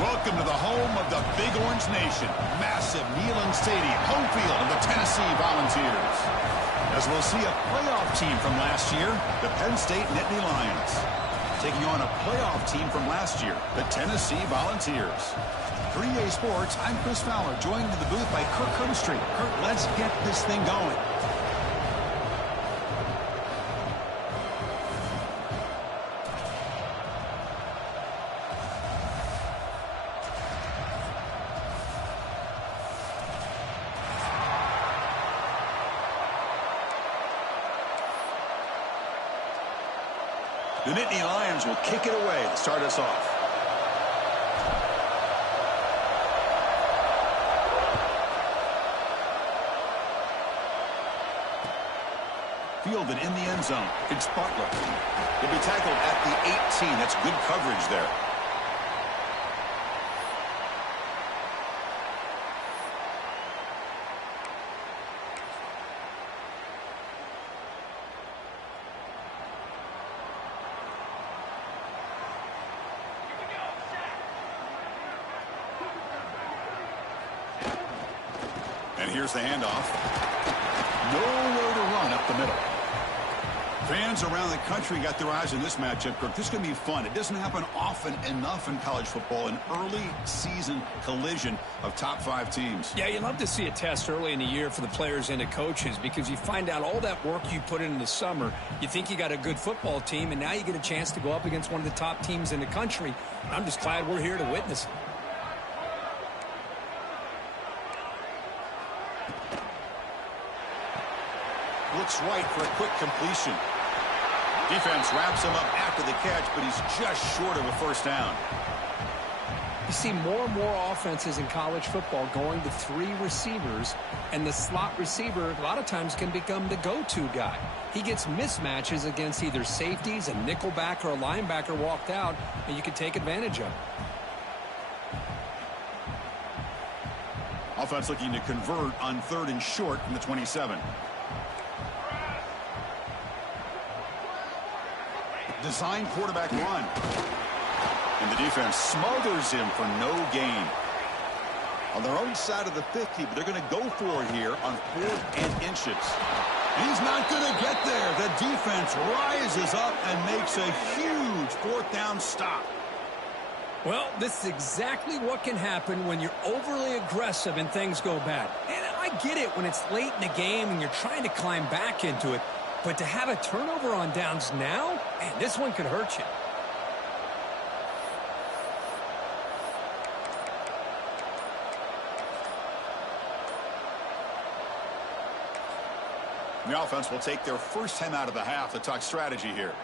Welcome to the home of the Big Orange Nation. Massive Neyland Stadium, home field of the Tennessee Volunteers. As we'll see a playoff team from last year, the Penn State Nittany Lions. Taking on a playoff team from last year, the Tennessee Volunteers. 3A Sports, I'm Chris Fowler, joined in the booth by Kirk Herbstreit. Kirk, let's get this thing going. The Nittany Lions will kick it away to start us off. Fielded in the end zone. It's Butler. He'll be tackled at the 18. That's good coverage there. And here's the handoff. Nowhere to run up the middle. Fans around the country got their eyes on this matchup, Kirk. This is going to be fun. It doesn't happen often enough in college football, an early season collision of top 5 teams. Yeah, you love to see a test early in the year for the players and the coaches because you find out all that work you put in the summer. You think you got a good football team, and now you get a chance to go up against one of the top teams in the country. I'm just glad we're here to witness it. Looks right for a quick completion. Defense wraps him up after the catch, but he's just short of a first down. You see more and more offenses in college football going to 3 receivers, and the slot receiver a lot of times can become the go-to guy. He gets mismatches against either safeties, a nickelback, or a linebacker walked out, and you can take advantage of it. Offense looking to convert on 3rd and short from the 27. Design quarterback run. And the defense smothers him for no gain. On their own side of the 50, but they're going to go for it here on 4th and inches. And he's not going to get there. The defense rises up and makes a huge 4th down stop. Well, this is exactly what can happen when you're overly aggressive and things go bad. And I get it when it's late in the game and you're trying to climb back into it. But to have a turnover on downs now, man, this one could hurt you. The offense will take their first time out of the half to talk strategy here.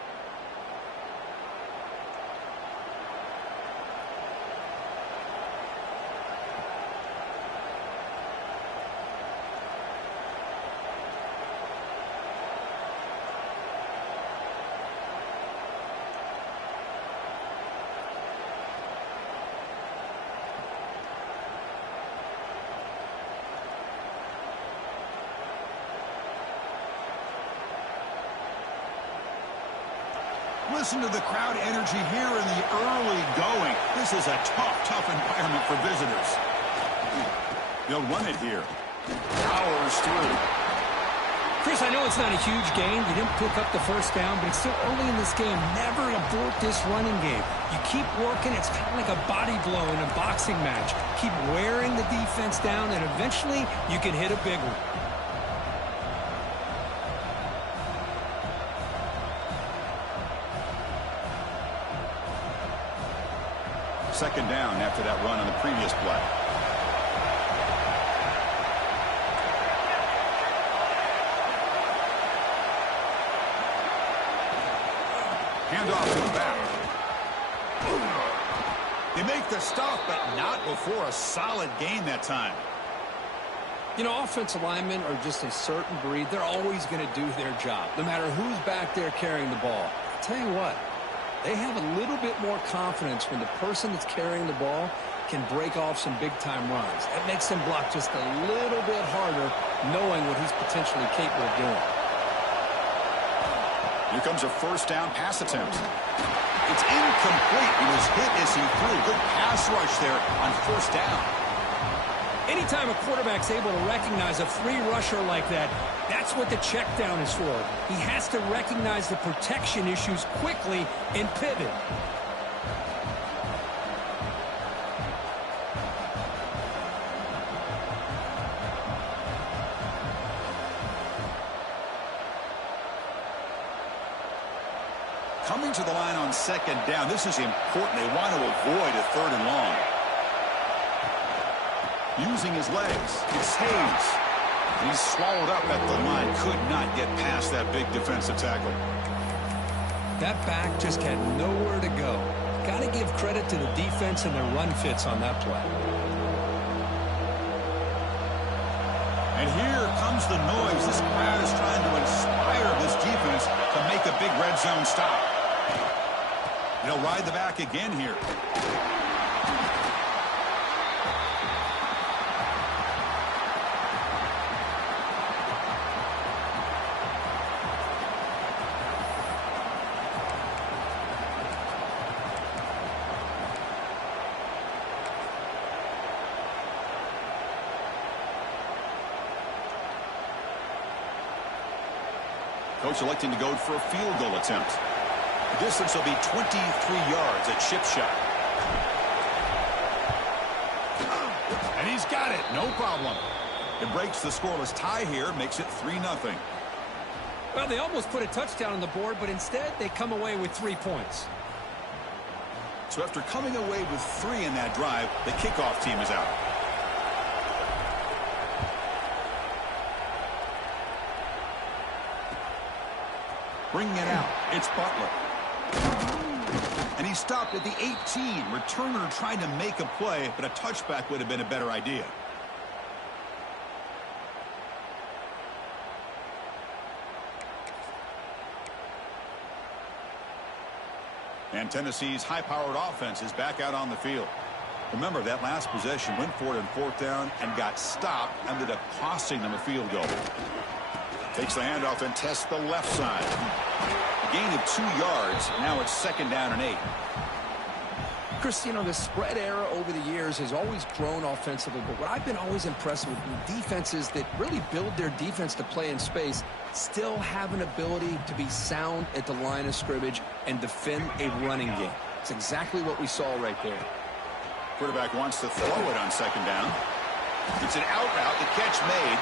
Listen to the crowd energy here in the early going. This is a tough environment for visitors. They'll run it here. Powers through. Chris, I know it's not a huge gain. You didn't pick up the first down, but it's still early in this game. Never abort this running game. You keep working. It's kind of like a body blow in a boxing match. Keep wearing the defense down, and eventually you can hit a big one. 2nd down after that run on the previous play. Handoff to the back. They make the stop, but not before a solid gain that time. You know, offensive linemen are just a certain breed. They're always going to do their job, no matter who's back there carrying the ball. I'll tell you what. They have a little bit more confidence when the person that's carrying the ball can break off some big-time runs. That makes them block just a little bit harder, knowing what he's potentially capable of doing. Here comes a 1st down pass attempt. It's incomplete. He was hit as he threw. Good pass rush there on first down. Anytime a quarterback's able to recognize a free rusher like that, that's what the check down is for. He has to recognize the protection issues quickly and pivot. Coming to the line on second down. This is important. They want to avoid a third and long. Using his legs, it's Hayes. He's swallowed up at the line. Could not get past that big defensive tackle. That back just had nowhere to go. Got to give credit to the defense and their run fits on that play. And here comes the noise. This crowd is trying to inspire this defense to make a big red zone stop. They'll ride the back again here. Coach electing to go for a field goal attempt. The distance will be 23 yards at chip shot. And he's got it. No problem. It breaks the scoreless tie here, makes it 3-0. Well, they almost put a touchdown on the board, but instead they come away with 3 points. So after coming away with 3 in that drive, the kickoff team is out. Bringing it out, it's Butler. And he stopped at the 18. Returner trying to make a play, but a touchback would have been a better idea. And Tennessee's high-powered offense is back out on the field. Remember, that last possession went for it on fourth down and got stopped, ended up costing them a field goal. Takes the handoff and tests the left side. A gain of 2 yards. Now it's second down and 8. Chris, you know, the spread era over the years has always grown offensively, but what I've been always impressed with defenses that really build their defense to play in space still have an ability to be sound at the line of scrimmage and defend a running game. It's exactly what we saw right there. Quarterback wants to throw it on second down. It's an out route. The catch made.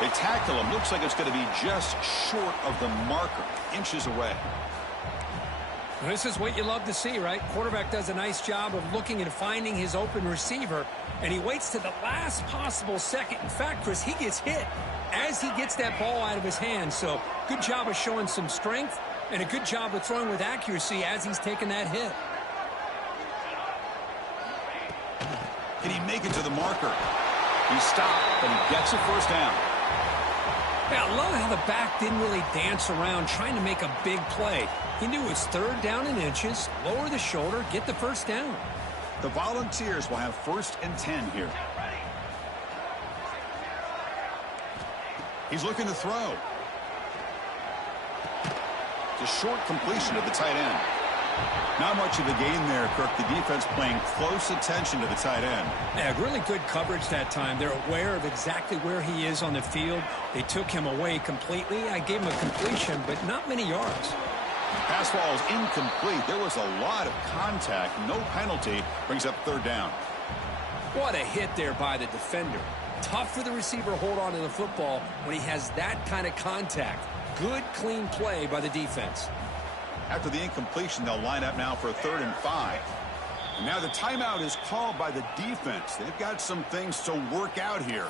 They tackle him. Looks like it's going to be just short of the marker, inches away. This is what you love to see, right? Quarterback does a nice job of looking and finding his open receiver, and he waits to the last possible second. In fact, Chris, he gets hit as he gets that ball out of his hands. So good job of showing some strength and a good job of throwing with accuracy as he's taking that hit. Can he make it to the marker? He stopped, but he gets a first down. Yeah, I love how the back didn't really dance around trying to make a big play. He knew it was third down in inches, lower the shoulder, get the first down. The Volunteers will have 1st and 10 here. He's looking to throw. It's a short completion to the tight end. Not much of a gain there, Kirk. The defense paying close attention to the tight end. Yeah, really good coverage that time. They're aware of exactly where he is on the field. They took him away completely. I gave him a completion, but not many yards. Pass ball is incomplete. There was a lot of contact. No penalty. Brings up third down. What a hit there by the defender. Tough for the receiver to hold on to the football when he has that kind of contact. Good, clean play by the defense. After the incompletion, they'll line up now for 3rd and 5. And now the timeout is called by the defense. They've got some things to work out here.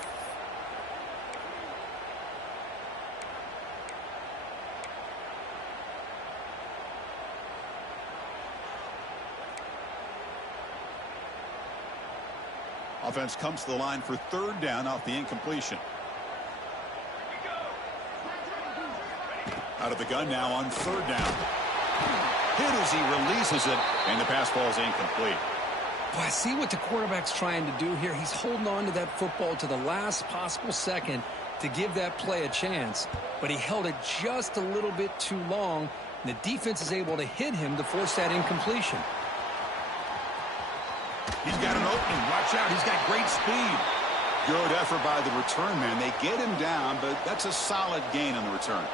Offense comes to the line for 3rd down off the incompletion. Out of the gun now on 3rd down. Hit as he releases it, and the pass ball is incomplete. Well, I see what the quarterback's trying to do here. He's holding on to that football to the last possible second to give that play a chance, but he held it just a little bit too long, And the defense is able to hit him to force that incompletion. He's got an opening. Watch out. He's got great speed. Good effort by the return man. They get him down, but that's a solid gain on the return.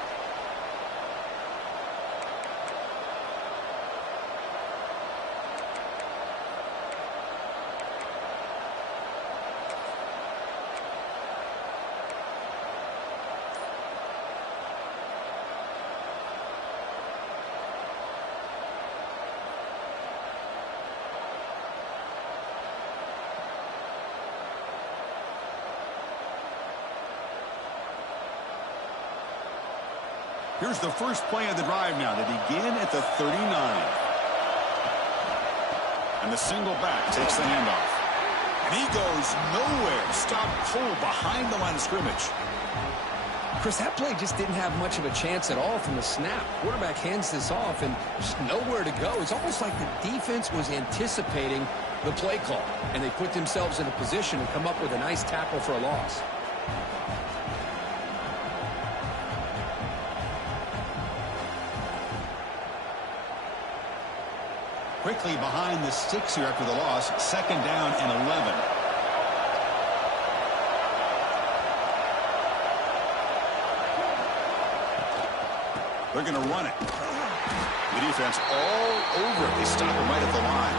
Here's the first play of the drive now. They begin at the 39. And the single back takes the handoff. And he goes nowhere. Stopped cold behind the line of scrimmage. Chris, that play just didn't have much of a chance at all from the snap. Quarterback hands this off and just nowhere to go. It's almost like the defense was anticipating the play call, and they put themselves in a position to come up with a nice tackle for a loss. Quickly behind the sticks here after the loss. 2nd down and 11. They're going to run it. The defense all over it. They stop him right at the line.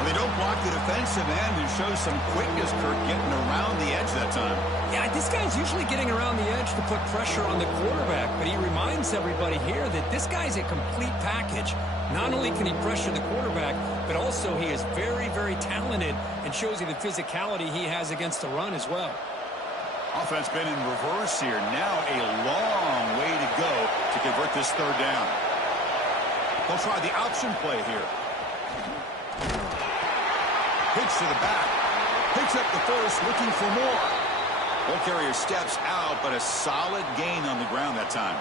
Well, they don't block the defensive end and show some quickness, Kirk, getting around the edge that time. Yeah, this guy's usually getting around the edge to put pressure on the quarterback, but he reminds everybody here that this guy's a complete package. Not only can he pressure the quarterback, but also he is very, very talented and shows you the physicality he has against the run as well. Offense been in reverse here. Now a long way to go to convert this 3rd down. They'll try the option play here. Pitch to the back. Picks up the first, looking for more. Ball carrier steps out, but a solid gain on the ground that time.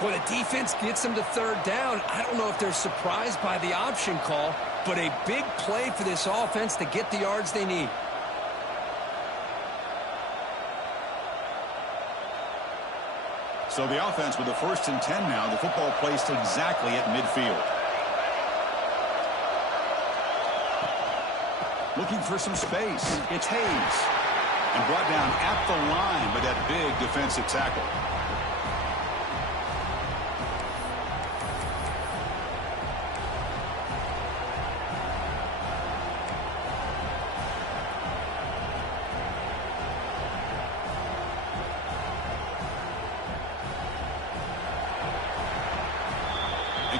When a defense gets them to 3rd down, I don't know if they're surprised by the option call, but a big play for this offense to get the yards they need. So the offense with the 1st and 10 now. The football placed exactly at midfield. Looking for some space. It's Hayes. And brought down at the line by that big defensive tackle.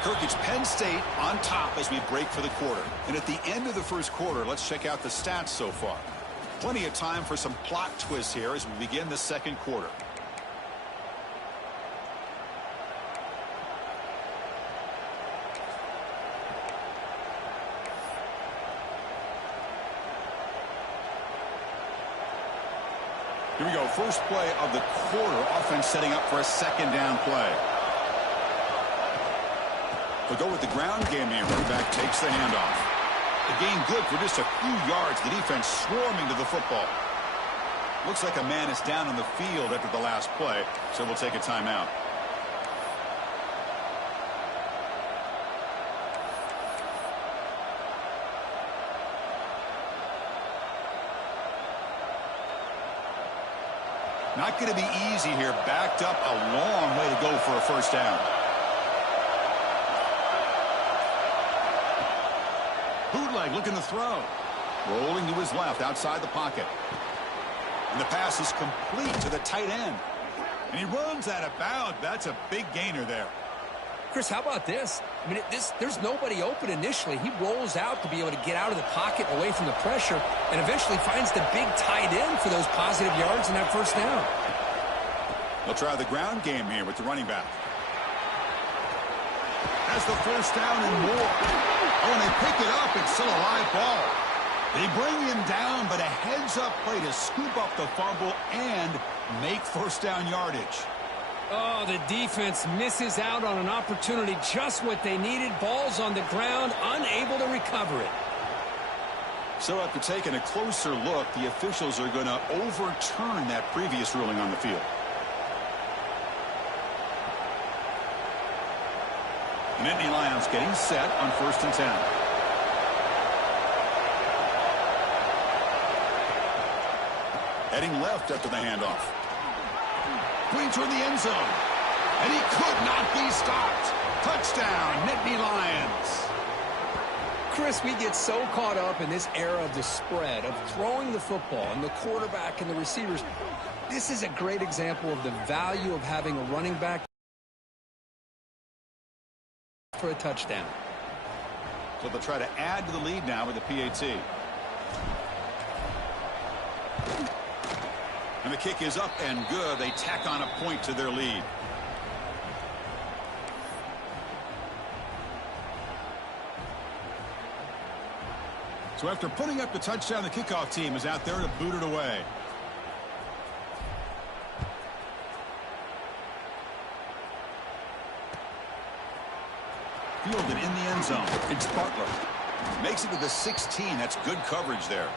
Kirk, it's Penn State on top as we break for the quarter. And at the end of the first quarter, let's check out the stats so far. Plenty of time for some plot twists here as we begin the second quarter. Here we go. First play of the quarter. Offense setting up for a 2nd down play. They'll go with the ground game here. Running back takes the handoff. The gain good for just a few yards. The defense swarming to the football. Looks like a man is down on the field after the last play, so we'll take a timeout. Not going to be easy here. Backed up a long way to go for a 1st down. Bootleg looking to throw. Rolling to his left outside the pocket. And the pass is complete to the tight end. And he runs out of bounds. That's a big gainer there. Chris, how about this? I mean, there's nobody open initially. He rolls out to be able to get out of the pocket away from the pressure and eventually finds the big tight end for those positive yards in that 1st down. They'll try the ground game here with the running back. Has the 1st down and more. Oh, and they pick it up. It's still a live ball. They bring him down, but a heads-up play to scoop up the fumble and make 1st down yardage. Oh, the defense misses out on an opportunity, just what they needed. Ball's on the ground, unable to recover it. So after taking a closer look, the officials are going to overturn that previous ruling on the field. Nittany Lions getting set on 1st and 10. Heading left after the handoff. Going toward the end zone. And he could not be stopped. Touchdown, Nittany Lions. Chris, we get so caught up in this era of the spread, of throwing the football, and the quarterback and the receivers. This is a great example of the value of having a running back for a touchdown. So they'll try to add to the lead now with the PAT. And the kick is up and good. They tack on a point to their lead. So after putting up the touchdown, the kickoff team is out there to boot it away. Fielded in the end zone. It's Butler. Makes it to the 16. That's good coverage there.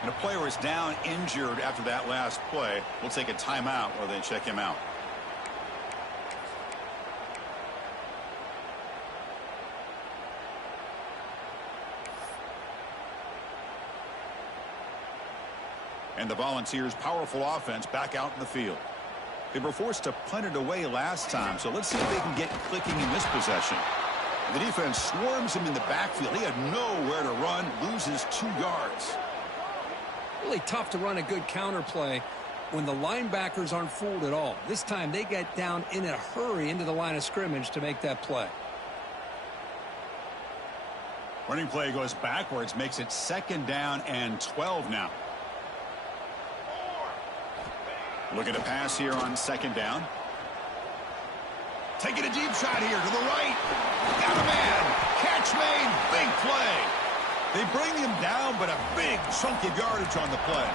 And a player is down injured after that last play. We'll take a timeout while they check him out. And the Volunteers' powerful offense back out in the field. They were forced to punt it away last time, so let's see if they can get clicking in this possession. The defense swarms him in the backfield. He had nowhere to run, loses 2 yards. Really tough to run a good counter play when the linebackers aren't fooled at all. This time they get down in a hurry into the line of scrimmage to make that play. Running play goes backwards, makes it 2nd down and 12 now. Looking to pass here on 2nd down. Taking a deep shot here to the right. Got a man. Catch made. Big play. They bring him down, but a big chunk of yardage on the play.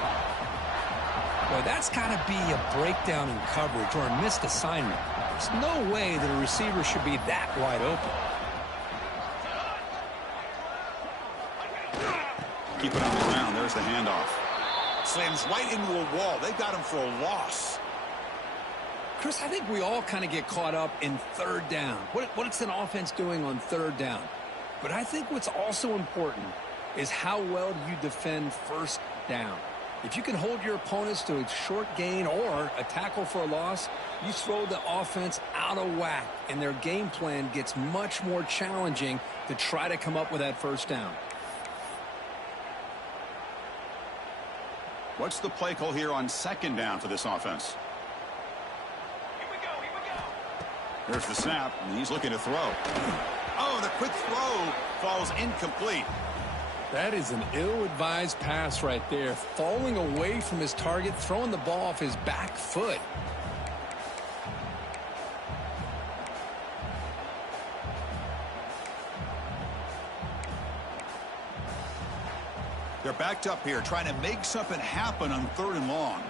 Boy, that's got to be a breakdown in coverage or a missed assignment. There's no way that a receiver should be that wide open. Keep it on the ground. There's the handoff. Slams right into a wall. They got him for a loss. Chris, I think we all kind of get caught up in 3rd down. What's an offense doing on 3rd down? But I think what's also important is how well do you defend 1st down. If you can hold your opponents to a short gain or a tackle for a loss, you throw the offense out of whack, and their game plan gets much more challenging to try to come up with that 1st down. What's the play call here on 2nd down for this offense? Here we go. There's the snap, and he's looking to throw. Oh, the quick throw falls incomplete. That is an ill-advised pass right there. Falling away from his target, throwing the ball off his back foot. They're backed up here, trying to make something happen on 3rd and long.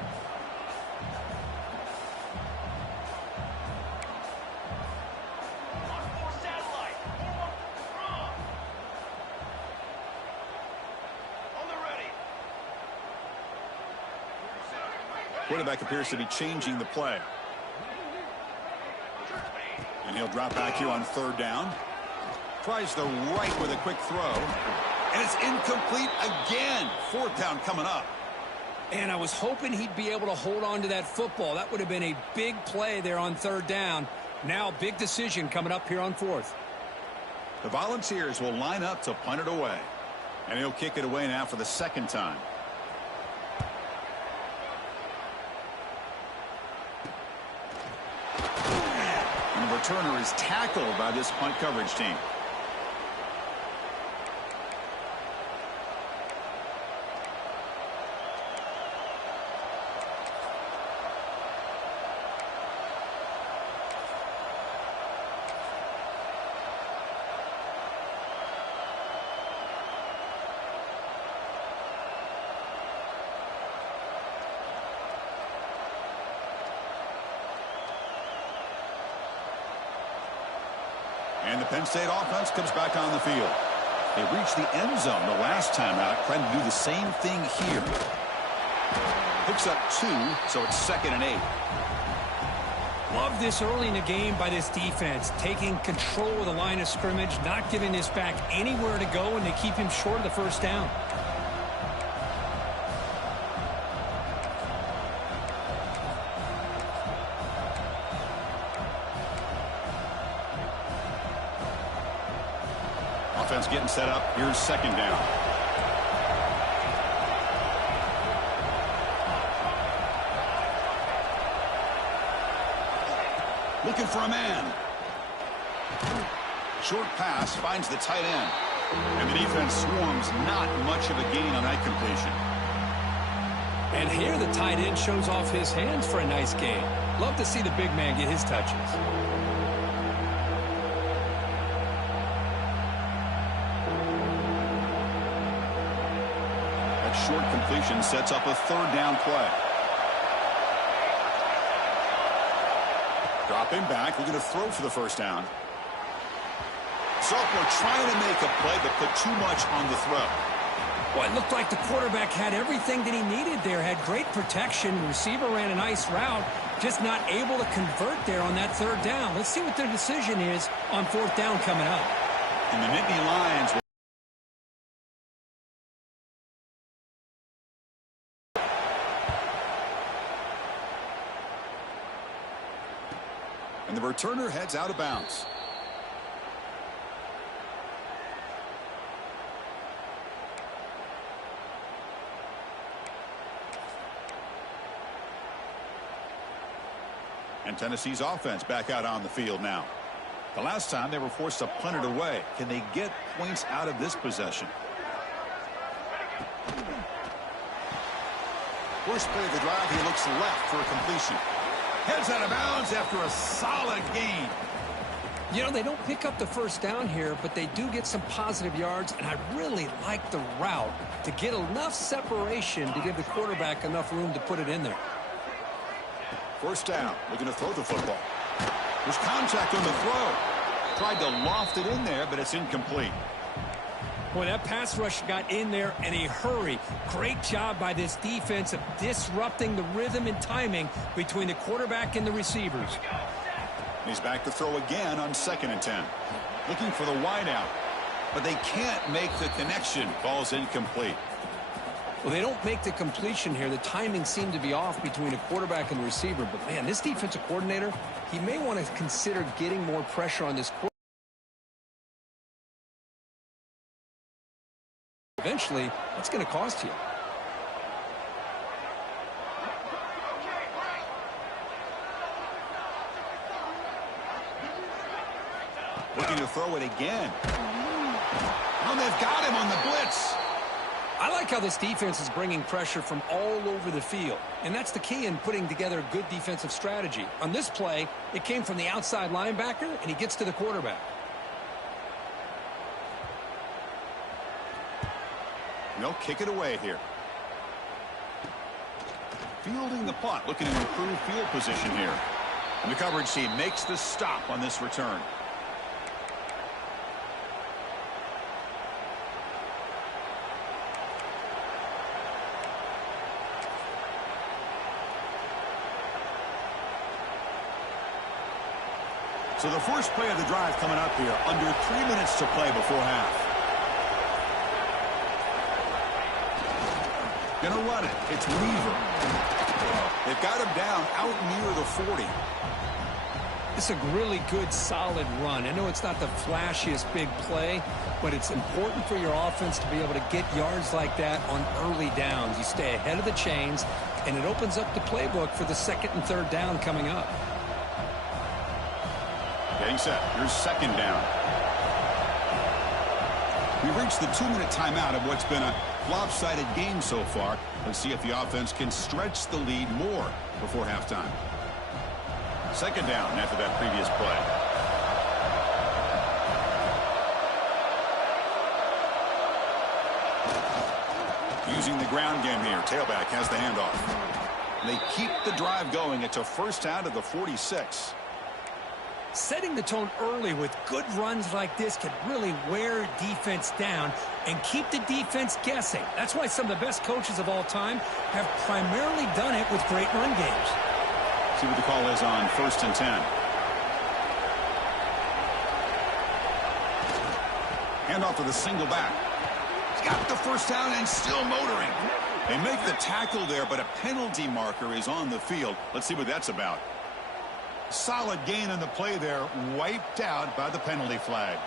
Quarterback appears to be changing the play. And he'll drop back here on 3rd down. Tries the right with a quick throw. And it's incomplete again. 4th down coming up. And I was hoping he'd be able to hold on to that football. That would have been a big play there on 3rd down. Now big decision coming up here on 4th. The Volunteers will line up to punt it away. And he'll kick it away now for the 2nd time. And the returner is tackled by this punt coverage team. And the Penn State offense comes back on the field. They reached the end zone the last time out, trying to do the same thing here. Picks up 2, so it's 2nd and 8. Love this early in the game by this defense, taking control of the line of scrimmage, not giving this back anywhere to go, and they keep him short of the first down. Offense getting set up. Here's second down. Looking for a man. Short pass finds the tight end. And the defense swarms, not much of a gain on that completion. And here the tight end shows off his hands for a nice gain. Love to see the big man get his touches. That short completion sets up a third down play. Dropping back, looking to throw for the first down. Sophomore trying to make a play, but put too much on the throw. Well, it looked like the quarterback had everything that he needed there, had great protection. The receiver ran a nice route, just not able to convert there on that third down. Let's see what their decision is on fourth down coming up. And the Nittany Lions will and the returner heads out of bounds. And Tennessee's offense back out on the field now. The last time they were forced to punt it away. Can they get points out of this possession? First play of the drive, he looks left for a completion. Heads out of bounds after a solid gain. You know, they don't pick up the first down here, but they do get some positive yards, and I really like the route to get enough separation to give the quarterback enough room to put it in there. First down, looking to throw the football. There's contact on the throw. Tried to loft it in there, but it's incomplete. Boy, that pass rush got in there in a hurry. Great job by this defense of disrupting the rhythm and timing between the quarterback and the receivers. He's back to throw again on 2nd and 10. Looking for the wideout, but they can't make the connection. Ball's incomplete. Well, they don't make the completion here. The timing seemed to be off between the quarterback and the receiver. But, man, this defensive coordinator, he may want to consider getting more pressure on this quarterback. Eventually, that's going to cost you. Looking to throw it again. Oh, they've got him on the blitz. I like how this defense is bringing pressure from all over the field. And that's the key in putting together a good defensive strategy. On this play, it came from the outside linebacker, and he gets to the quarterback. They'll kick it away here. Fielding the punt, looking to improve field position here. And the coverage team makes the stop on this return. So the first play of the drive coming up here, under 3 minutes to play before half. Gonna run it. It's Weaver. They've got him down out near the 40. It's a really good, solid run. I know it's not the flashiest big play, but it's important for your offense to be able to get yards like that on early downs. You stay ahead of the chains, and it opens up the playbook for the 2nd and 3rd down coming up. Getting set. Here's 2nd down. We've reached the 2-minute timeout of what's been a lopsided game so far. Let's see if the offense can stretch the lead more before halftime. 2nd down after that previous play. Using the ground game here. Tailback has the handoff. They keep the drive going. It's a first down to the 46. Setting the tone early with good runs like this can really wear defense down and keep the defense guessing. That's why some of the best coaches of all time have primarily done it with great run games. See what the call is on 1st and 10. Hand off to the single back. He's got the first down and still motoring. They make the tackle there, but a penalty marker is on the field. Let's see what that's about. Solid gain on the play there, wiped out by the penalty flag.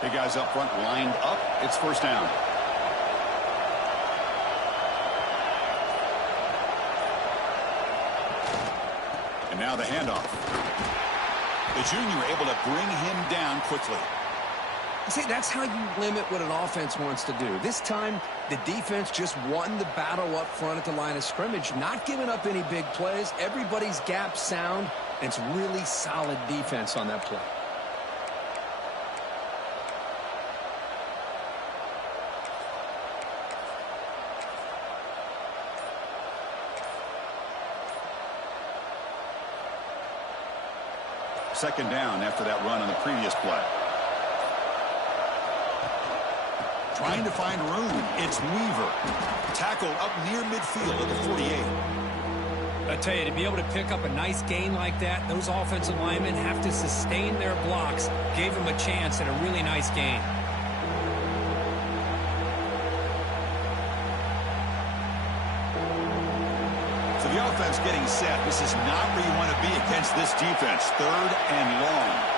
Big guys up front lined up. It's first down. And now the handoff. The junior able to bring him down quickly. See, that's how you limit what an offense wants to do. This time, the defense just won the battle up front at the line of scrimmage, not giving up any big plays. Everybody's gap sound, and it's really solid defense on that play. Second down after that run on the previous play. Trying to find room. It's Weaver. Tackle up near midfield at the 48. I tell you, to be able to pick up a nice gain like that, those offensive linemen have to sustain their blocks. Gave him a chance at a really nice gain. So the offense getting set. This is not where you want to be against this defense. 3rd and long.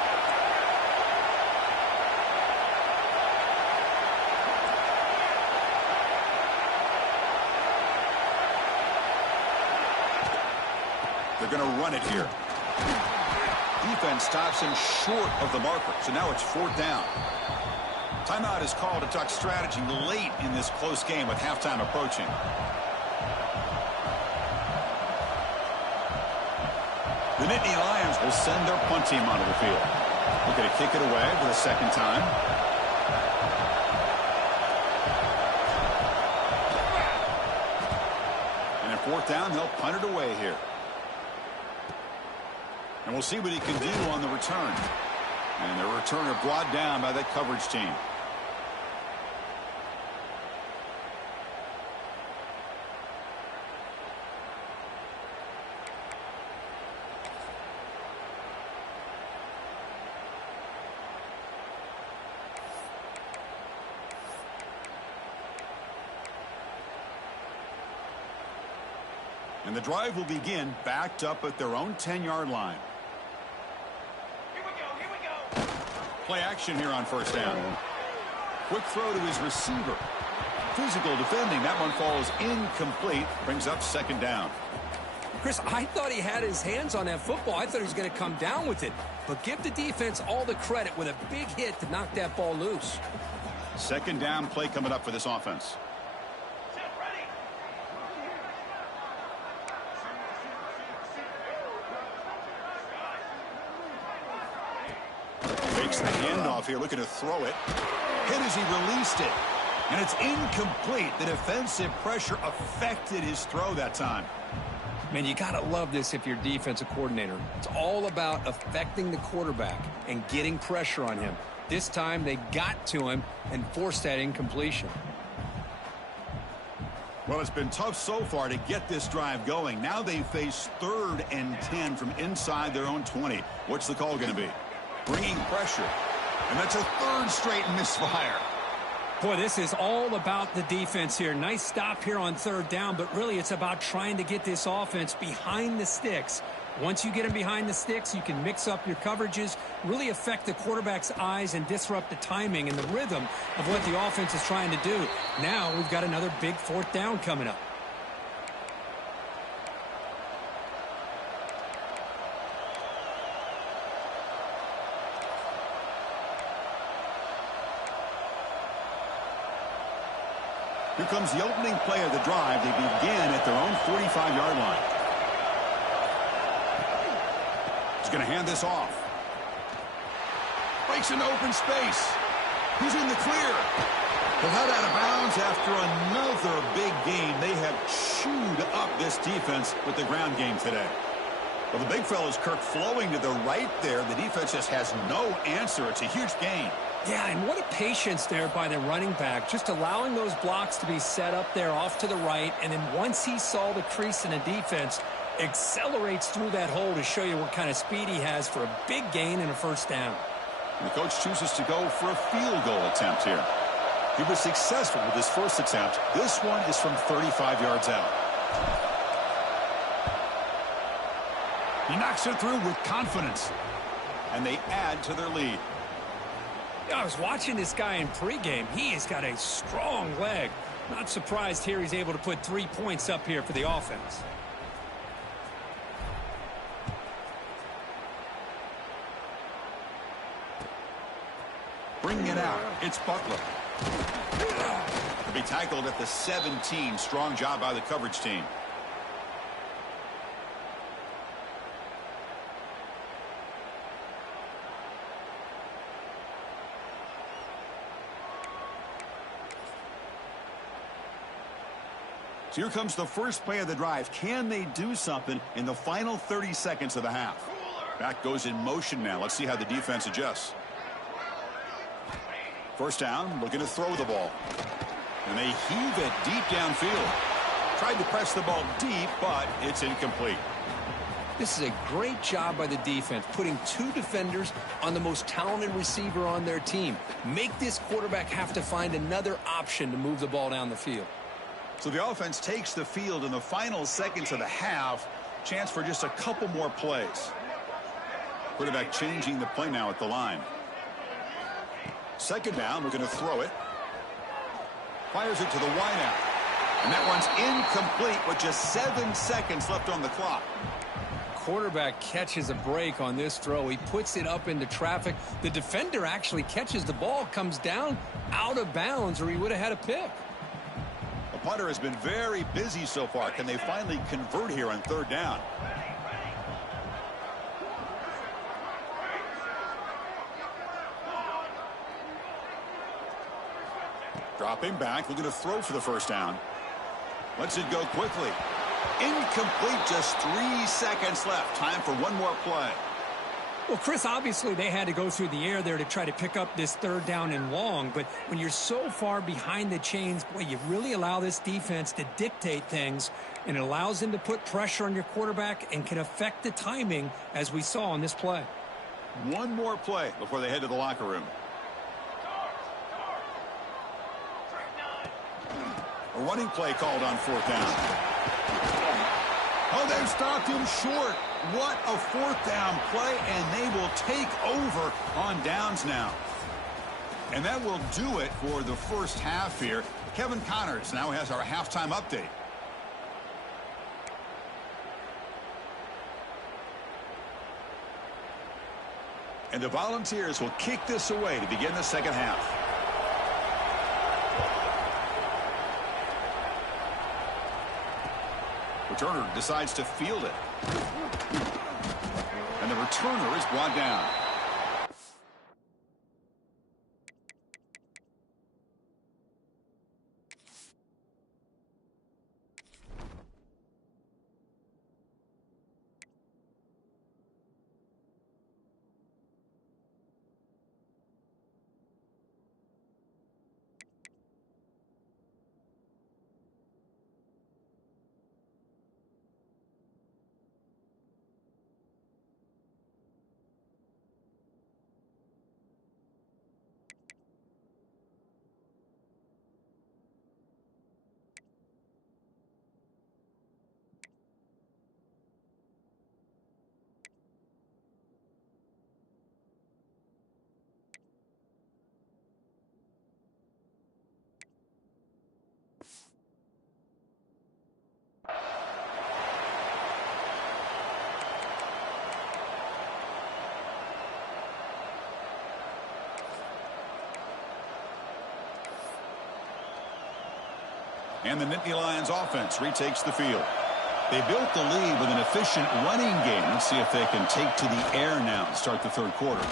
They're going to run it here. Defense stops him short of the marker. So now it's 4th down. Timeout is called to talk strategy late in this close game with halftime approaching. The Nittany Lions will send their punt team onto the field. Looking to kick it away for the second time. And at 4th down, they'll punt it away here. And we'll see what he can do on the return. And the returner brought down by that coverage team. And the drive will begin backed up at their own 10-yard line. Here we go. Play action here on 1st down. Quick throw to his receiver. Physical defending. That one falls incomplete. Brings up 2nd down. Chris, I thought he had his hands on that football. I thought he was going to come down with it. But give the defense all the credit with a big hit to knock that ball loose. 2nd down play coming up for this offense. Set, ready. Fakes the handoff here, looking to throw it. Hit as he released it. And it's incomplete. The defensive pressure affected his throw that time. Man, you got to love this if you're a defensive coordinator. It's all about affecting the quarterback and getting pressure on him. This time they got to him and forced that incompletion. Well, it's been tough so far to get this drive going. Now they face 3rd and 10 from inside their own 20. What's the call going to be? Bringing pressure. And that's a 3rd straight misfire. Boy, this is all about the defense here. Nice stop here on 3rd down, but really it's about trying to get this offense behind the sticks. Once you get them behind the sticks, you can mix up your coverages, really affect the quarterback's eyes and disrupt the timing and the rhythm of what the offense is trying to do. Now we've got another big 4th down coming up. Here comes the opening play of the drive. They begin at their own 45-yard line. He's going to hand this off. Breaks into open space. He's in the clear. They're held out of bounds after another big game. They have chewed up this defense with the ground game today. Well, the big fella's Kirk flowing to the right there. The defense just has no answer. It's a huge gain. Yeah, and what a patience there by the running back, just allowing those blocks to be set up there off to the right, and then once he saw the crease in the defense, accelerates through that hole to show you what kind of speed he has for a big gain and a first down. And the coach chooses to go for a field goal attempt here. He was successful with his first attempt. This one is from 35 yards out. He knocks it through with confidence, and they add to their lead. I was watching this guy in pregame. He has got a strong leg. Not surprised here he's able to put 3 points up here for the offense. Bringing it out, it's Butler. To be tackled at the 17. Strong job by the coverage team. So here comes the first play of the drive. Can they do something in the final 30 seconds of the half? Back goes in motion now. Let's see how the defense adjusts. First down, looking to throw the ball. And they heave it deep downfield. Tried to press the ball deep, but it's incomplete. This is a great job by the defense, putting 2 defenders on the most talented receiver on their team. Make this quarterback have to find another option to move the ball down the field. So the offense takes the field in the final seconds of the half. Chance for just a couple more plays. Quarterback changing the play now at the line. Second down, we're going to throw it. Fires it to the wideout. And that one's incomplete with just 7 seconds left on the clock. Quarterback catches a break on this throw. He puts it up into traffic. The defender actually catches the ball, comes down out of bounds, or he would have had a pick. The punter has been very busy so far. Can they finally convert here on third down? Dropping back, looking to throw for the first down. Lets it go quickly. Incomplete, just 3 seconds left. Time for one more play. Well, Chris, obviously they had to go through the air there to try to pick up this third down and long, but when you're so far behind the chains, boy, you really allow this defense to dictate things, and it allows them to put pressure on your quarterback and can affect the timing, as we saw on this play. One more play before they head to the locker room. A running play called on fourth down. Oh, they've stopped him short. What a fourth down play, and they will take over on downs now. And that will do it for the first half here. Kevin Connors now has our halftime update. And the Volunteers will kick this away to begin the second half. Returner decides to field it. And the returner is brought down. And the Nittany Lions offense retakes the field. They built the lead with an efficient running game. Let's see if they can take to the air now and start the third quarter.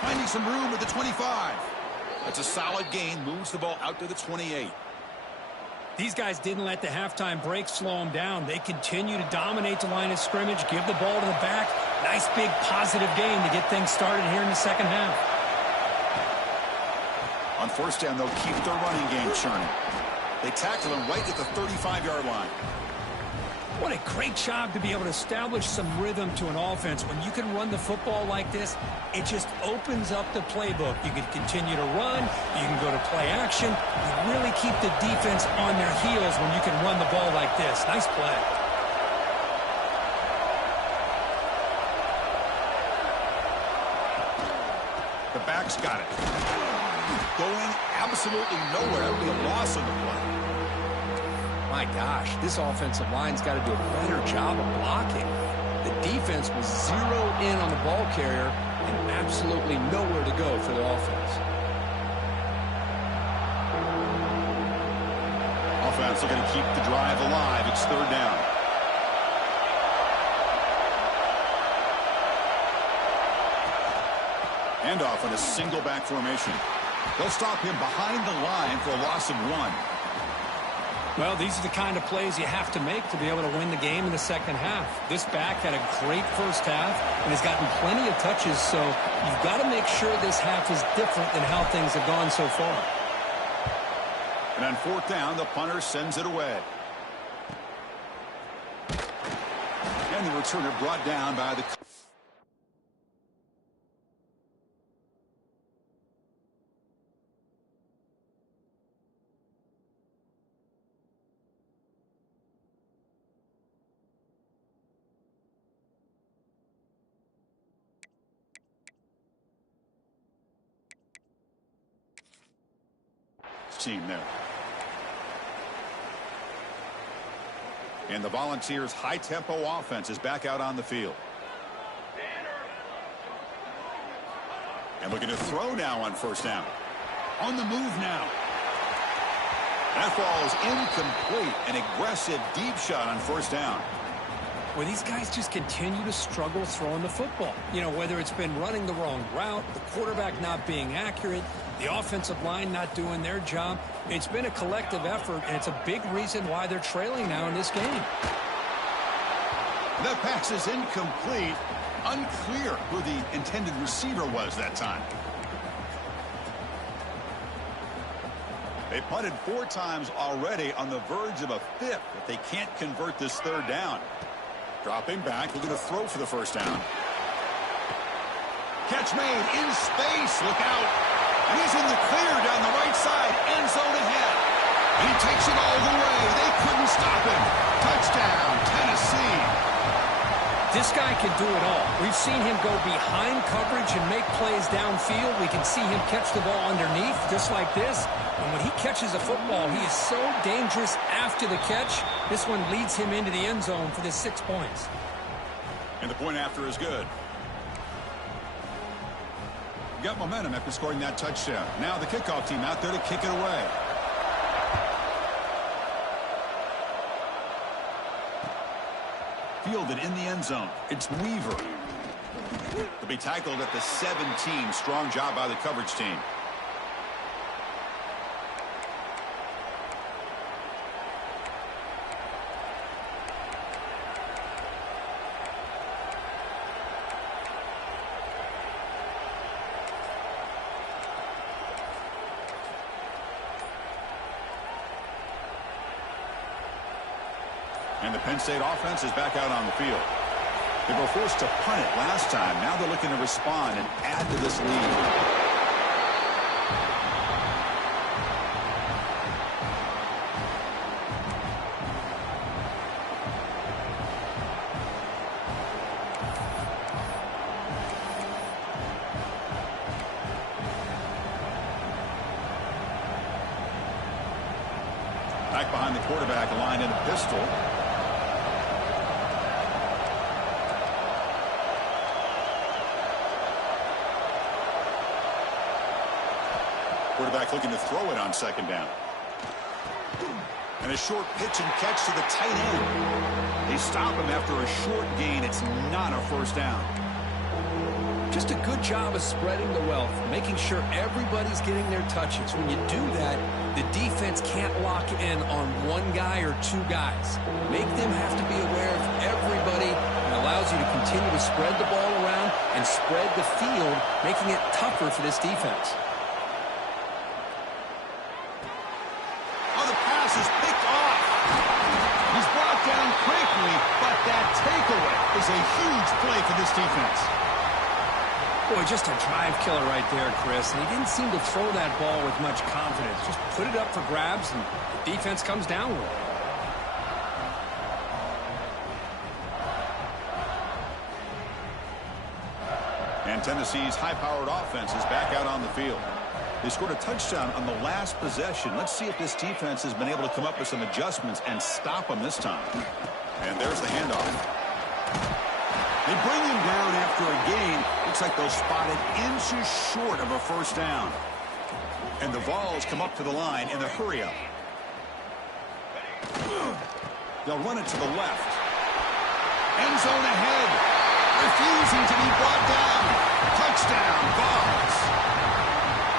Finding some room at the 25. That's a solid gain. Moves the ball out to the 28. These guys didn't let the halftime break slow them down. They continue to dominate the line of scrimmage, give the ball to the back. Nice big positive gain to get things started here in the second half. On first down, they'll keep their running game churning. They tackle him right at the 35-yard line. What a great job to be able to establish some rhythm to an offense. When you can run the football like this, it just opens up the playbook. You can continue to run. You can go to play action. You really keep the defense on their heels when you can run the ball like this. Nice play. The back's got it. Going absolutely nowhere. It'll be a loss on the play. My gosh, this offensive line's got to do a better job of blocking. The defense was zeroed in on the ball carrier and absolutely nowhere to go for the offense. Offense looking to keep the drive alive. It's third down. And off in a single back formation. They'll stop him behind the line for a loss of 1. Well, these are the kind of plays you have to make to be able to win the game in the second half. This back had a great first half and has gotten plenty of touches, so you've got to make sure this half is different than how things have gone so far. And on fourth down, the punter sends it away. And the returner brought down by the... team there. And the Volunteers' high-tempo offense is back out on the field. And looking to throw now on first down. On the move now. That ball is incomplete. An aggressive deep shot on first down. Well, these guys just continue to struggle throwing the football. You know, whether it's been running the wrong route, the quarterback not being accurate, the offensive line not doing their job. It's been a collective effort, and it's a big reason why they're trailing now in this game. That pass is incomplete. Unclear who the intended receiver was that time. They punted 4 times already, on the verge of a 5th if they can't convert this third down. Dropping back, looking to throw for the first down. Catch made in space. Look out. And he's in the clear down the right side. End zone ahead. And he takes it all the way. They couldn't stop him. Touchdown, Tennessee. This guy can do it all. We've seen him go behind coverage and make plays downfield. We can see him catch the ball underneath, just like this. And when he catches a football, he is so dangerous after the catch. This one leads him into the end zone for the 6 points. And the point after is good. Got momentum after scoring that touchdown. Now the kickoff team out there to kick it away. Fielded in the end zone. It's Weaver. To be tackled at the 17. Strong job by the coverage team. And the Penn State offense is back out on the field. They were forced to punt it last time. Now they're looking to respond and add to this lead. Back behind the quarterback, line in a pistol. Quarterback looking to throw it on second down. And a short pitch and catch to the tight end. They stop him after a short gain. It's not a first down. Just a good job of spreading the wealth, making sure everybody's getting their touches. When you do that, the defense can't lock in on one guy or two guys. Make them have to be aware of everybody, and allows you to continue to spread the ball around and spread the field, making it tougher for this defense. Oh, the pass is picked off. He's brought down quickly, but that takeaway is a huge play for this defense. Boy, just a drive killer right there, Chris. And he didn't seem to throw that ball with much confidence. Just put it up for grabs, and the defense comes down with it. And Tennessee's high-powered offense is back out on the field. They scored a touchdown on the last possession. Let's see if this defense has been able to come up with some adjustments and stop them this time. And there's the handoff. They bring him down after a gain. Looks like they'll spot it inches short of a first down. And the Vols come up to the line in the hurry-up. They'll run it to the left. End zone ahead. Refusing to be brought down. Touchdown, Vols.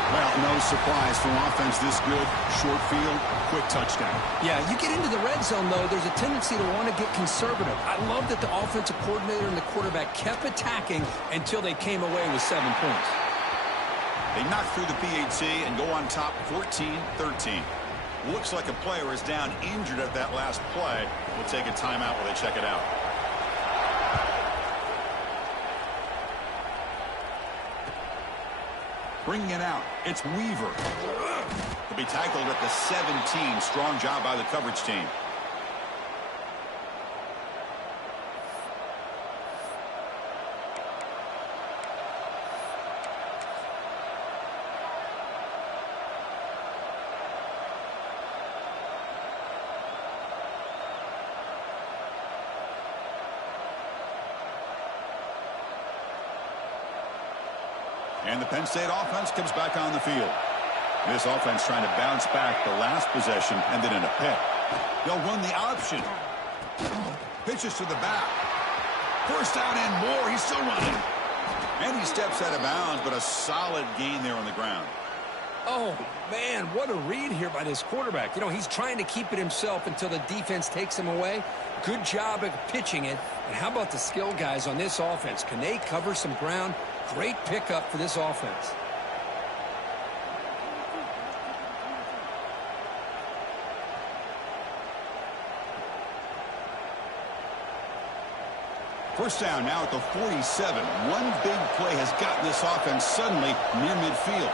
Well, no surprise from offense this good. Short field, quick touchdown. Yeah, you get into the red zone, though, there's a tendency to want to get conservative. I love that the offensive coordinator and the quarterback kept attacking until they came away with 7 points. They knock through the PAT and go on top 14-13. Looks like a player is down injured at that last play. We'll take a timeout while they check it out. Bringing it out, it's Weaver. He'll be tackled at the 17. Strong job by the coverage team. And the Penn State offense comes back on the field. This offense trying to bounce back the last possession and then in a pick. They'll run the option. Pitches to the back. First down and more. He's still running. And he steps out of bounds, but a solid gain there on the ground. Oh, man, what a read here by this quarterback. You know, he's trying to keep it himself until the defense takes him away. Good job of pitching it. And how about the skill guys on this offense? Can they cover some ground? Great pickup for this offense. First down now at the 47. One big play has gotten this offense suddenly near midfield.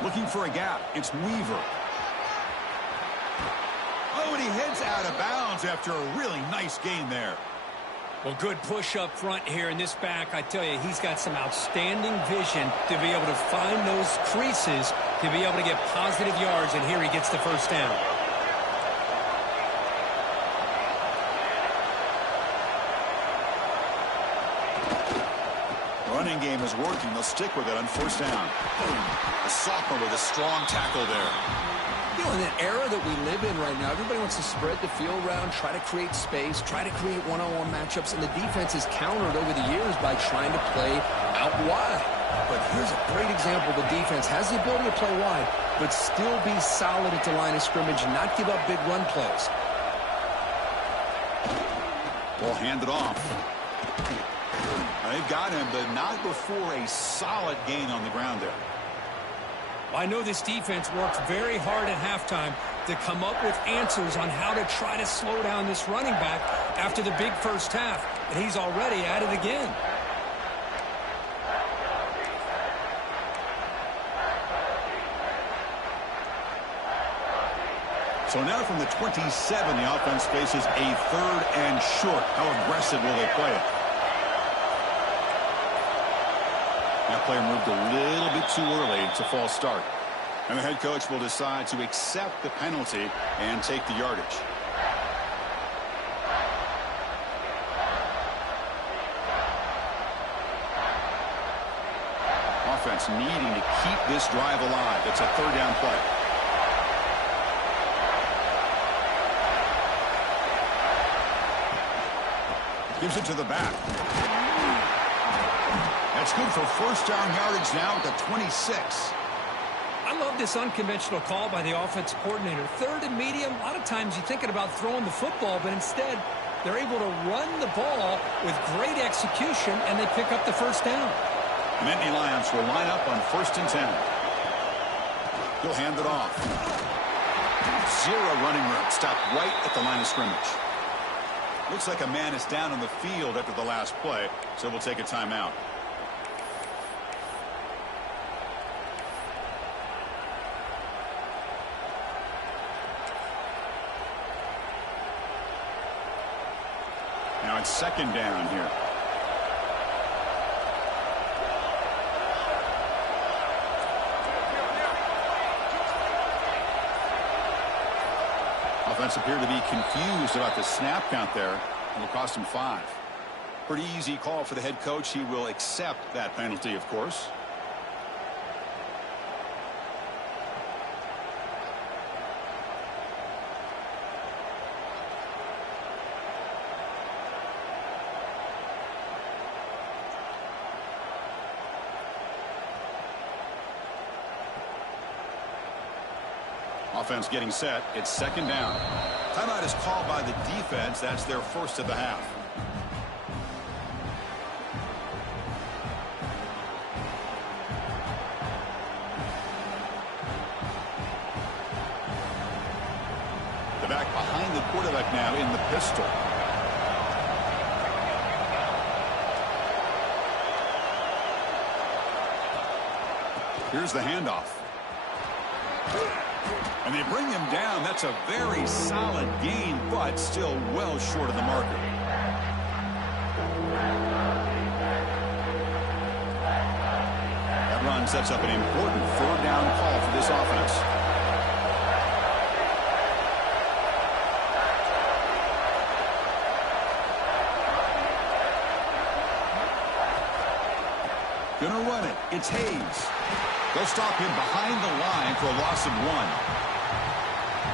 Looking for a gap. It's Weaver. Oh, and he heads out of bounds after a really nice gain there. Well, good push up front here in this back. I tell you, he's got some outstanding vision to be able to find those creases, to be able to get positive yards, and here he gets the first down. Running game is working. They'll stick with it on first down. The sophomore with a strong tackle there. You know, in that era that we live in right now, everybody wants to spread the field around, try to create space, try to create one-on-one matchups, and the defense is countered over the years by trying to play out wide. But here's a great example. The defense has the ability to play wide, but still be solid at the line of scrimmage and not give up big run plays. Ball handed off. They've got him, but not before a solid gain on the ground there. I know this defense worked very hard at halftime to come up with answers on how to try to slow down this running back after the big first half, and he's already at it again. So now from the 27, the offense faces a 3rd and short. How aggressive will they play it? That player moved a little bit too early. It's a false start. And the head coach will decide to accept the penalty and take the yardage. Offense needing to keep this drive alive. It's a 3rd down play. Gives it to the back. That's good for first down yardage now at the 26. I love this unconventional call by the offensive coordinator. Third and medium, a lot of times you're thinking about throwing the football, but instead they're able to run the ball with great execution, and they pick up the first down. The Nittany Lions will line up on 1st and 10. He'll hand it off. Zero running room. Stopped right at the line of scrimmage. Looks like a man is down on the field after the last play, so we'll take a timeout. Now it's 2nd down here. Offense appeared to be confused about the snap count there. It will cost him 5. Pretty easy call for the head coach. He will accept that penalty, of course. Offense getting set. It's 2nd down. Timeout is called by the defense. That's their first of the half. The back behind the quarterback now in the pistol. Here's the handoff. And they bring him down. That's a very solid gain, but still well short of the marker. That run sets up an important 3rd down call for this offense. Gonna run it. It's Hayes. They'll stop him behind the line for a loss of 1.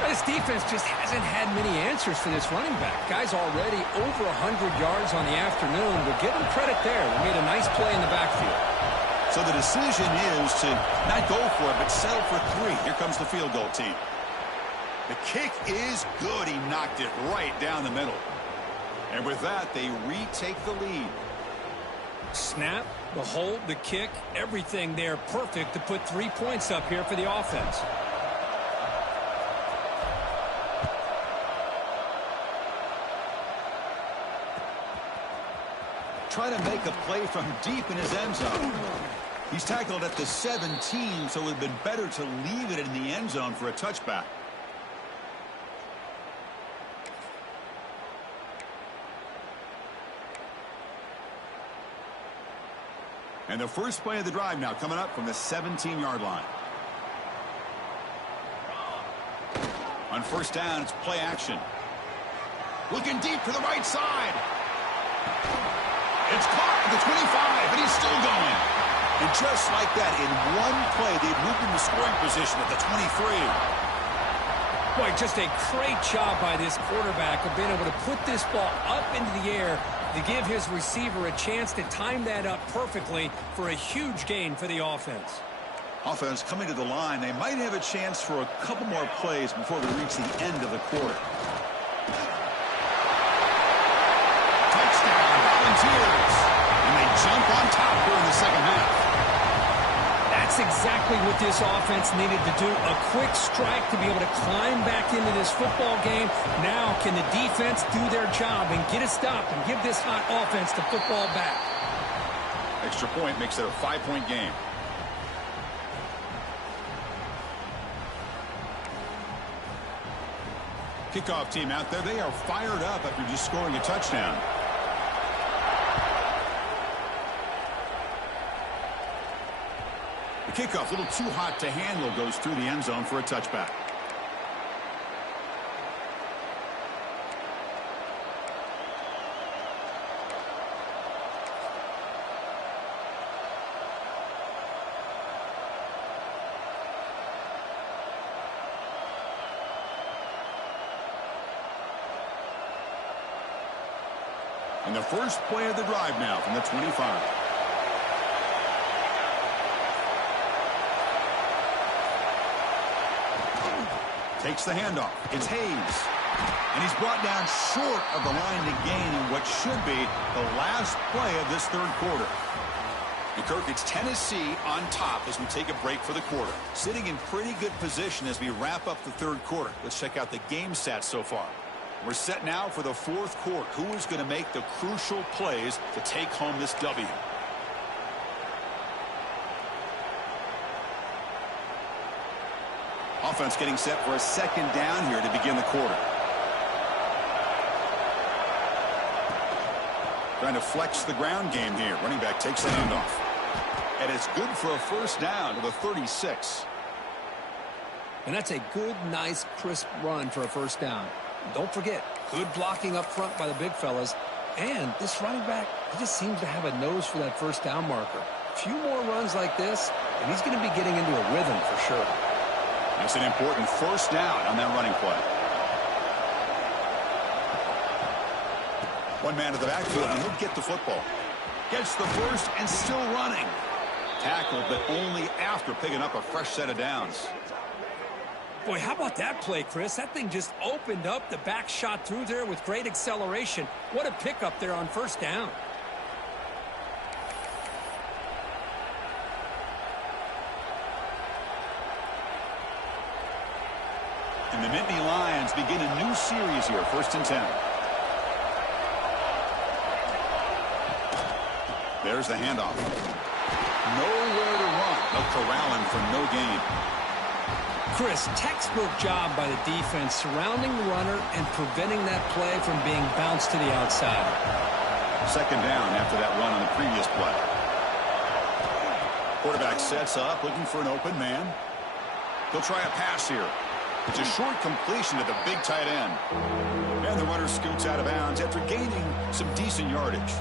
This defense just hasn't had many answers for this running back. Guy's already over 100 yards on the afternoon, but give him credit there. They made a nice play in the backfield. So the decision is to not go for it, but settle for 3. Here comes the field goal team. The kick is good. He knocked it right down the middle. And with that, they retake the lead. Snap, the hold, the kick, everything there perfect to put 3 points up here for the offense. Trying to make a play from deep in his end zone. He's tackled at the 17, so it would have been better to leave it in the end zone for a touchback. And the first play of the drive now coming up from the 17-yard line. On 1st down, it's play action. Looking deep to the right side. It's caught at the 25, and he's still going. And just like that, in one play, they've moved into scoring position at the 23. Boy, just a great job by this quarterback of being able to put this ball up into the air to give his receiver a chance to time that up perfectly for a huge gain for the offense. Offense coming to the line. They might have a chance for a couple more plays before we reach the end of the quarter. Touchdown, Volunteers. And they jump on top here in the 2nd half. That's exactly what this offense needed to do. A quick strike to be able to climb back into this football game. Now can the defense do their job and get a stop and give this hot offense the football back? Extra point makes it a 5-point game. Kickoff team out there. They are fired up after just scoring a touchdown. The kickoff, a little too hot to handle, goes through the end zone for a touchback. And the first play of the drive now from the 25. Takes the handoff. It's Hayes. And he's brought down short of the line to gain in what should be the last play of this third quarter. And Kirk, it's Tennessee on top as we take a break for the quarter. Sitting in pretty good position as we wrap up the third quarter. Let's check out the game stats so far. We're set now for the fourth quarter. Who is going to make the crucial plays to take home this W? Offense getting set for a second down here to begin the quarter. Trying to flex the ground game here. Running back takes the handoff. And it's good for a first down to the 36. And that's a good, nice, crisp run for a first down. Don't forget, good blocking up front by the big fellas. And this running back, he just seems to have a nose for that first down marker. A few more runs like this, and he's going to be getting into a rhythm for sure. That's an important first down on that running play. One man to the backfield, and he'll get the football. Gets the first and still running. Tackled, but only after picking up a fresh set of downs. Boy, how about that play, Chris? That thing just opened up. The back shot through there with great acceleration. What a pickup there on first down. And the Nittany Lions begin a new series here, 1st and 10. There's the handoff. Nowhere to run. They'll corral him for no gain. Chris, textbook job by the defense surrounding the runner and preventing that play from being bounced to the outside. Second down after that run on the previous play. Quarterback sets up, looking for an open man. He'll try a pass here. It's a short completion to the big tight end. And the runner scoots out of bounds after gaining some decent yardage.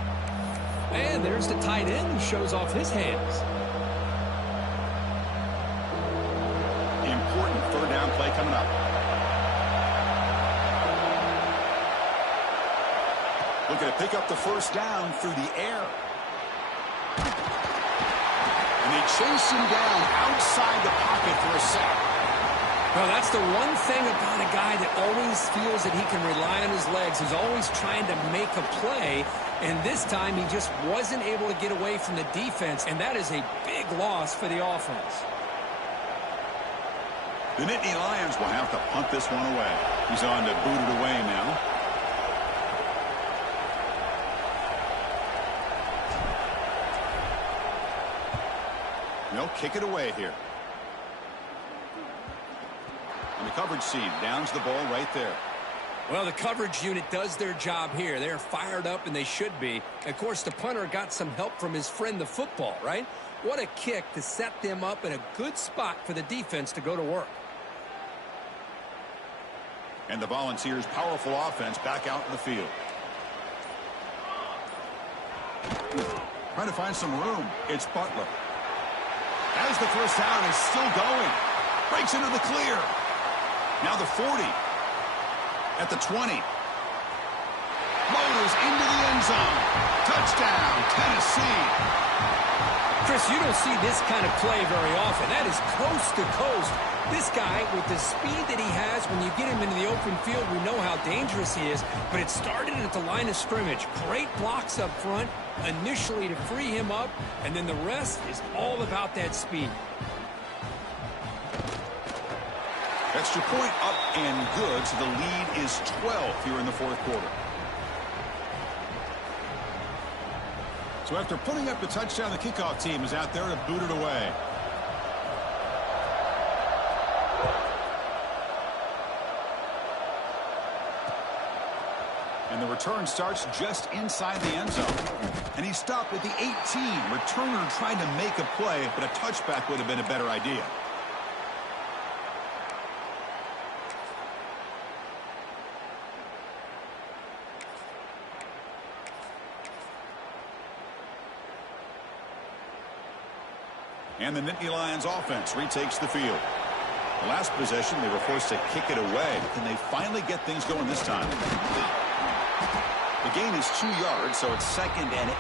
And there's the tight end who shows off his hands. Important third down play coming up. Looking to pick up the first down through the air. And they chase him down outside the pocket for a sack. Well, that's the one thing about a guy that always feels that he can rely on his legs. He's always trying to make a play, and this time he just wasn't able to get away from the defense, and that is a big loss for the offense. The Nittany Lions will have to punt this one away. He's on to boot it away now. They'll kick it away here. And the coverage team downs the ball right there. Well, the coverage unit does their job here. They're fired up, and they should be. Of course, the punter got some help from his friend, the football, right? What a kick to set them up in a good spot for the defense to go to work. And the Volunteers' powerful offense back out in the field. Trying to find some room. It's Butler. As the first down is still going. Breaks into the clear. Now the 40. At the 20. Motors into the end zone. Touchdown, Tennessee. Chris, you don't see this kind of play very often. That is coast to coast. This guy, with the speed that he has, when you get him into the open field, we know how dangerous he is. But it started at the line of scrimmage. Great blocks up front, initially to free him up, and then the rest is all about that speed. Extra point up and good, so the lead is 12 here in the fourth quarter. So after putting up the touchdown, the kickoff team is out there to boot it away. And the return starts just inside the end zone. And he stopped at the 18. Returner trying to make a play, but a touchback would have been a better idea. And the Nittany Lions offense retakes the field. The last possession, they were forced to kick it away. Can they finally get things going this time? The gain is 2 yards, so it's 2nd and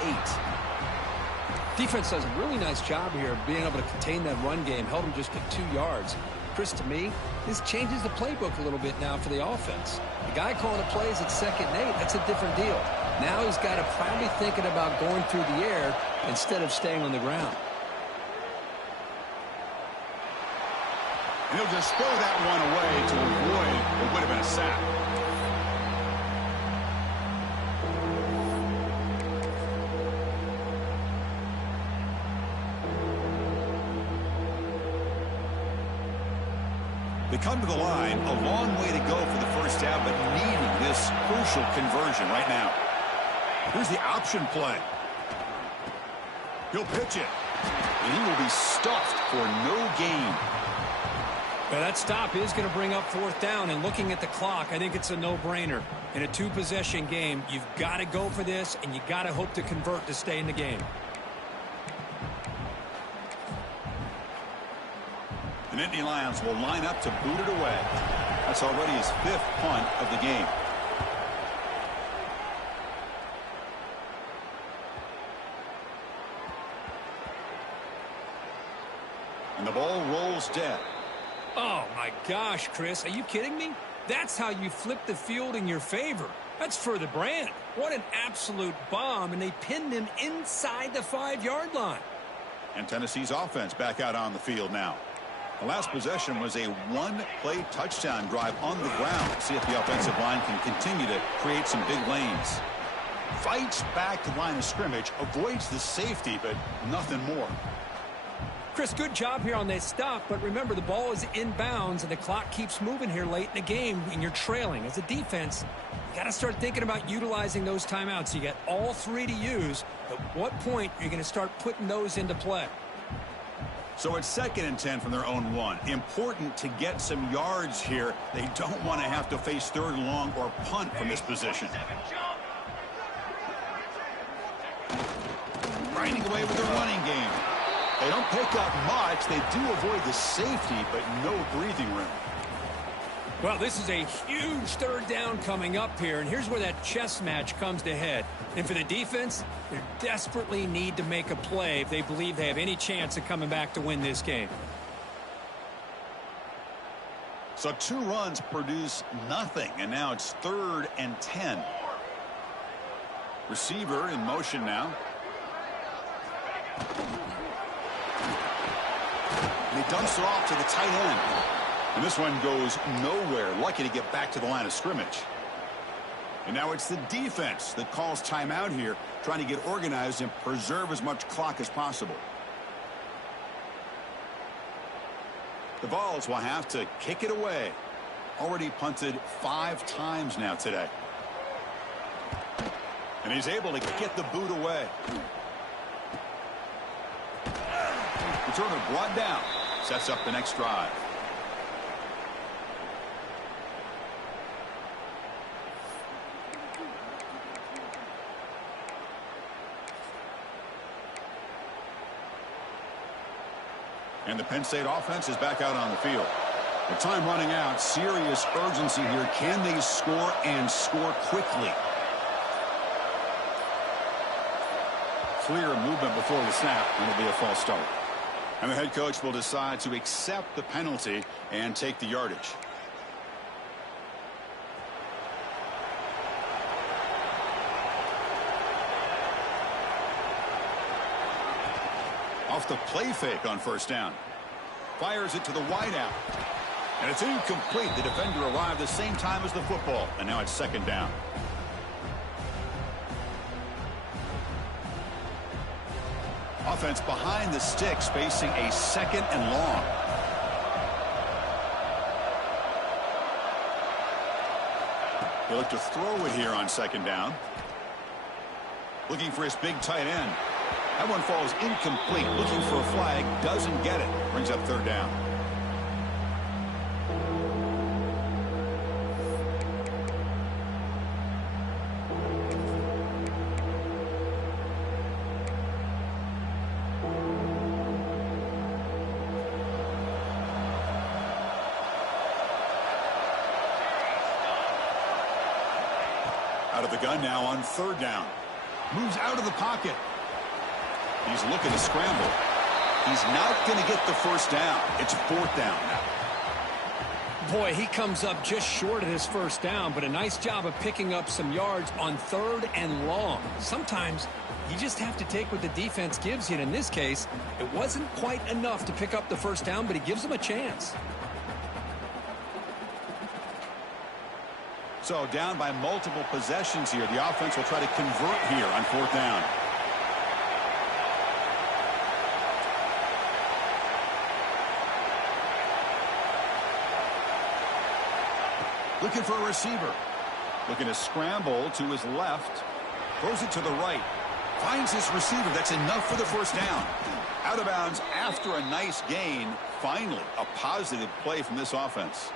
8. Defense does a really nice job here of being able to contain that run game, held them just to 2 yards. Chris, to me, this changes the playbook a little bit now for the offense. The guy calling the plays at 2nd and 8, that's a different deal. Now he's got to probably thinking about going through the air instead of staying on the ground. And he'll just throw that one away to avoid what would have been a sack. They come to the line, a long way to go for the first down, but needing this crucial conversion right now. Here's the option play. He'll pitch it, and he will be stuffed for no gain. Well, that stop is going to bring up 4th down, and looking at the clock, I think it's a no-brainer. In a 2-possession game, you've got to go for this, and you got to hope to convert to stay in the game. The Nittany Lions will line up to boot it away. That's already his 5th punt of the game. And the ball rolls dead. Oh, my gosh, Chris. Are you kidding me? That's how you flip the field in your favor. That's for the brand. What an absolute bomb, and they pinned him inside the 5-yard line. And Tennessee's offense back out on the field now. The last possession was a 1-play touchdown drive on the ground. See if the offensive line can continue to create some big lanes. Fights back to the line of scrimmage, avoids the safety, but nothing more. Chris, good job here on that stop, but remember, the ball is inbounds, and the clock keeps moving here late in the game, and you're trailing. As a defense, you got to start thinking about utilizing those timeouts. You got all 3 to use. At what point are you going to start putting those into play? So it's 2nd and 10 from their own 1. Important to get some yards here. They don't want to have to face 3rd and long or punt from this position. Grinding away with the running game. They don't pick up much. They do avoid the safety, but no breathing room. Well, this is a huge 3rd down coming up here, and here's where that chess match comes to head. And for the defense, they desperately need to make a play if they believe they have any chance of coming back to win this game. So 2 runs produce nothing, and now it's 3rd and 10. Receiver in motion now. And he dumps it off to the tight end. And this one goes nowhere. Lucky to get back to the line of scrimmage. And now it's the defense that calls timeout here, trying to get organized and preserve as much clock as possible. The Vols will have to kick it away. Already punted 5 times now today. And he's able to get the boot away. Returner brought down. Sets up the next drive. And the Penn State offense is back out on the field. With time running out, serious urgency here. Can they score and score quickly? Clear movement before the snap, and it'll be a false start. And the head coach will decide to accept the penalty and take the yardage. Off the play fake on first down. Fires it to the wideout. And it's incomplete. The defender arrived the same time as the football. And now it's second down. Offense behind the sticks, facing a second and long. He'll look to throw it here on second down. Looking for his big tight end. That one falls incomplete. Looking for a flag. Doesn't get it. Brings up third down. Out of the gun now on third down. Moves out of the pocket. He's looking to scramble. He's not going to get the first down. It's fourth down now. Boy, he comes up just short of his first down, but a nice job of picking up some yards on third and long. Sometimes you just have to take what the defense gives you, and in this case, it wasn't quite enough to pick up the first down, but he gives them a chance. So down by multiple possessions here. The offense will try to convert here on fourth down. Looking for a receiver. Looking to scramble to his left. Throws it to the right. Finds his receiver. That's enough for the first down. Out of bounds after a nice gain. Finally, a positive play from this offense.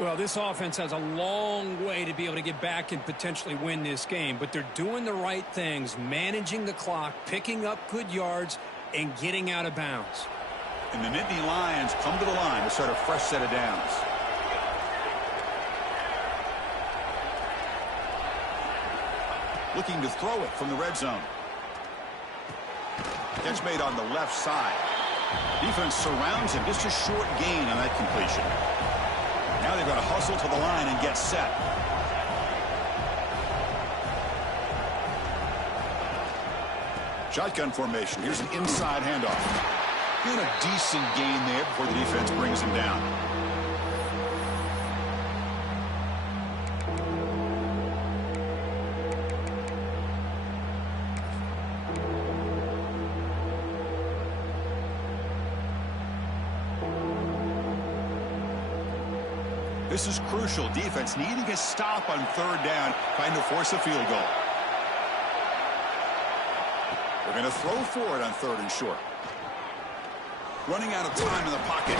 Well, this offense has a long way to be able to get back and potentially win this game, but they're doing the right things, managing the clock, picking up good yards, and getting out of bounds. And the Nittany Lions come to the line to start a fresh set of downs. Looking to throw it from the red zone. Catch made on the left side. Defense surrounds him. Just a short gain on that completion. Now they've got to hustle to the line and get set. Shotgun formation. Here's an inside handoff. And a decent gain there before the defense brings him down. This is crucial. Defense needing a stop on third down, trying to force a field goal. They're going to throw for it on third and short. Running out of time in the pocket.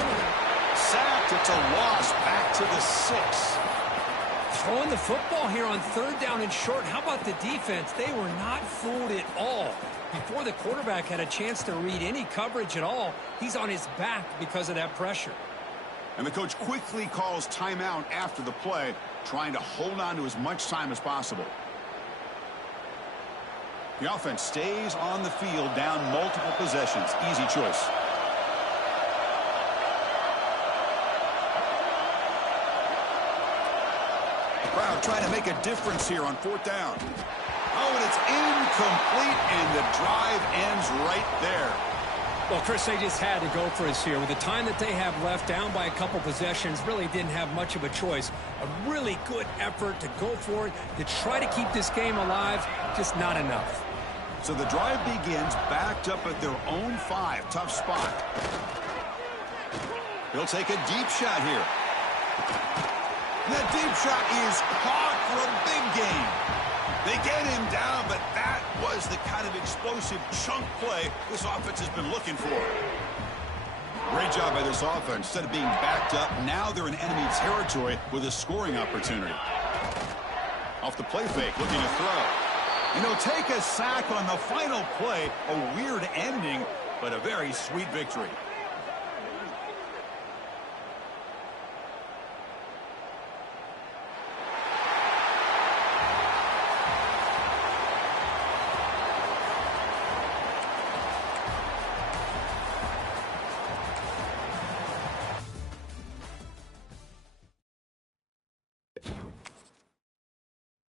Sacked. It's a loss. Back to the 6. Throwing the football here on third down and short. How about the defense? They were not fooled at all. Before the quarterback had a chance to read any coverage at all, he's on his back because of that pressure. And the coach quickly calls timeout after the play, trying to hold on to as much time as possible. The offense stays on the field, down multiple possessions. Easy choice. Crowd trying to make a difference here on fourth down. Oh, and it's incomplete, and the drive ends right there. Well, Chris, they just had to go for us here. With the time that they have left, down by a couple possessions, really didn't have much of a choice. A really good effort to go for it, to try to keep this game alive, just not enough. So the drive begins backed up at their own 5. Tough spot. He'll take a deep shot here. That deep shot is caught for a big gain. They get him down, but that was the kind of explosive chunk play this offense has been looking for. Great job by this offense. Instead of being backed up, now they're in enemy territory with a scoring opportunity. Off the play fake, looking to throw. And he'll take a sack on the final play. A weird ending, but a very sweet victory.